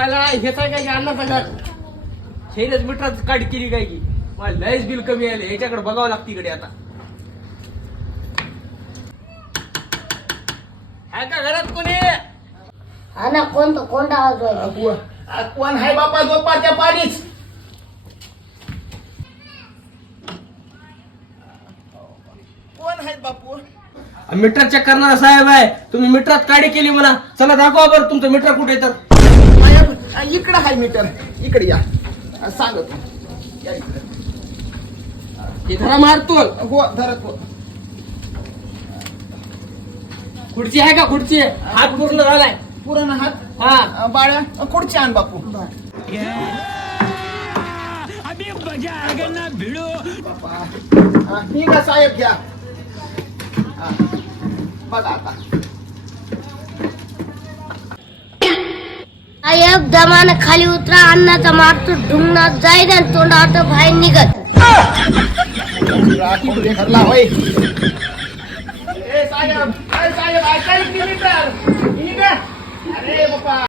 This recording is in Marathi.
मला हेच आहे काय की अन्नाचा घाट हेच मीटरच काढ केली काय की मला लयच बिल कमी आले याच्याकडे बघावं लागते इकडे आता आहे का घरात कोणी हा ना कोणता आवाज व्हायचा कोण आहे बापा झोपाच्या पाणीच कोण आहेत बापू मीटर चेक करणारा साहेब आहे तुम्ही मीटरात काढी केली म्हणा चला दाखवा बरं तुमचं मीटर कुठे तर साहेब इकडं आहे मीटर इकडे या सांगतो या इकडे हे धरा मारतो हो धरत हो खुर्ची आहे का खुर्ची हात पूर्ण झालाय पुरण हात हा बाळ्या खुर्ची आण बापू ठीक आहे साहेब घ्या बघा आता साहेब दमानं खाली उतरा अन्नाचा मारतो ढुंगणात जाईल आणि तोंडात बाहेर निघत घरला होय साहेब ऐकायला की मीटर अरे बापा